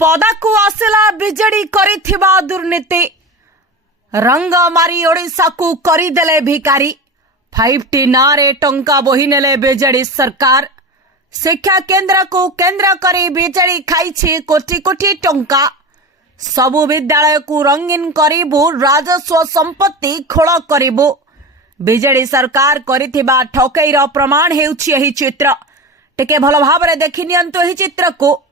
पदाकू आसिला BJD करिथिबा दुर्नीति रंग मारी ओडिशा को करिदेले भिकारी 5T नारे टंका बोही नेले बिजेडी सरकार। शिक्षा केंद्र को केंद्र करी बिजेडी खाइछि कोटी कोटी टंका। सबु विद्यालय को रंगीन करिबु, राजस्व संपत्ति खोल करिबु। बिजेडी सरकार करिथिबा ठकईर प्रमाण हेउछि एही चित्र। टिके भल भाबरे देखि नियंतु एही चित्र को।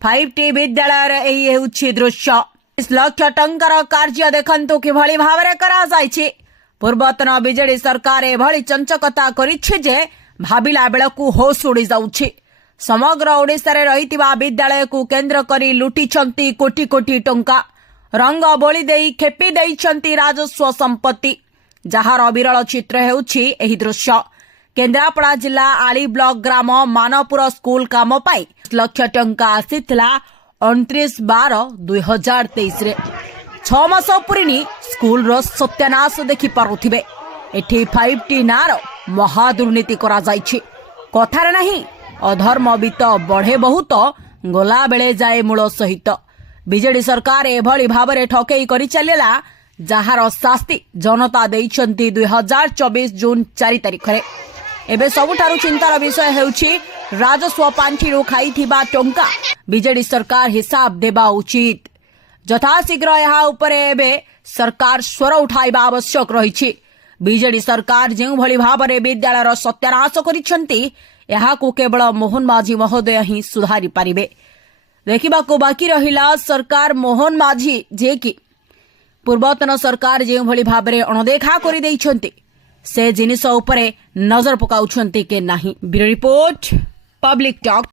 5T विद्यालय एही हेउछि दृश्य। 20 लाख टंकार कार्य देखंतु किभଳି भाबरे करा जायछि। पूर्वतन बिजेडी सरकार एभଳି चंचकता करिछि जे भाबिला बेलकु होश उड़ी जाउछि। समग्र ओडिशा रे रहितिबा विद्यालय को केंद्र करी लुटिछंती कोटी कोटी टंका। रंग बोली देई खेपी देइछंती राजस्व संपत्ति। जहार विरल चित्र हेउछि एही दृश्य। केन्द्रापड़ा जिला आली ब्लॉक ग्राम मानपुर स्कूल काम पाई लाख टंका आसीथिला 29/12/2023 रे 6 मास पुरिनी स्कूल रो सत्यानाश देखि पारुथिबे। एठी 5T नार महादुर्नीति करा जायछि। कथार नाही अधर्म बित बढ़े बहुत गला बेले जाए मूल सहित। बिजेडी सरकार एभଳି भाबरे ठकेई करि चलेला जहार शास्ति जनता देइछंती 2024 जून 4 तारिख रे। एबे सबुठारु चिंतार विषय हेउछि राजस्व पांठिरु खाइथिबा टंका बिजेडी सरकार हिसाब देबा उचित। यथाशीघ्र ଏହା ଉପରେ एबे सरकार स्वर उठाइबा आवश्यक रहिछि। बिजेडी सरकार जेउ भଳି भाबरे विद्यालयर सत्यानाश करिछंती एहाकु केवल मोहन माझी महोदय ही सुधारी पारिबे। देखिबाकु बाकी रहिला सरकार मोहन माझी जे कि पूर्वतन सरकार जेउ भଳି भाबरे अणदेखा करि दैछंती से जिनिस उपरे नजर पकाउछंती के नाही। Bureau report, public talk.